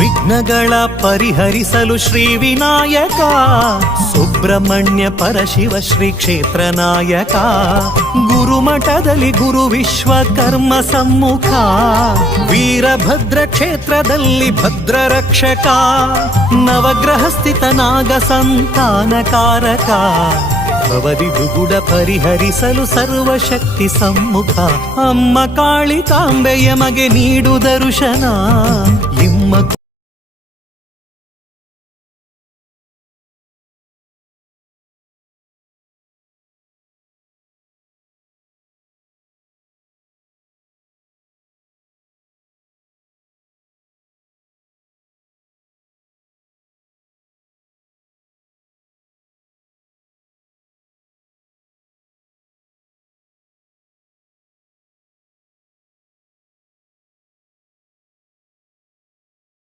ವಿಘ್ನಗಳ ಪರಿಹರಿಸಲು ಶ್ರೀ ವಿನಾಯಕ, ಸುಬ್ರಹ್ಮಣ್ಯ ಪರಶಿವ ಶ್ರೀ ಕ್ಷೇತ್ರ ನಾಯಕ, ಗುರುಮಠದಲ್ಲಿ ಗುರು ವಿಶ್ವಕರ್ಮ ಸಮ್ಮುಖ, ವೀರಭದ್ರ ಕ್ಷೇತ್ರದಲ್ಲಿ ಭದ್ರ ರಕ್ಷಕ, ನವಗ್ರಹ ಸ್ಥಿತ ನಾಗ ಸಂತಾನಕಾರಕ, ಭವದಿ ದುಗುಡ ಪರಿಹರಿಸಲು ಸರ್ವಶಕ್ತಿ ಸಮ್ಮುಖ, ಅಮ್ಮ ಕಾಳಿಕಾಂಬೆಯ ಮಗೆ ನೀಡು ದರ್ಶನ, ನಿಮ್ಮ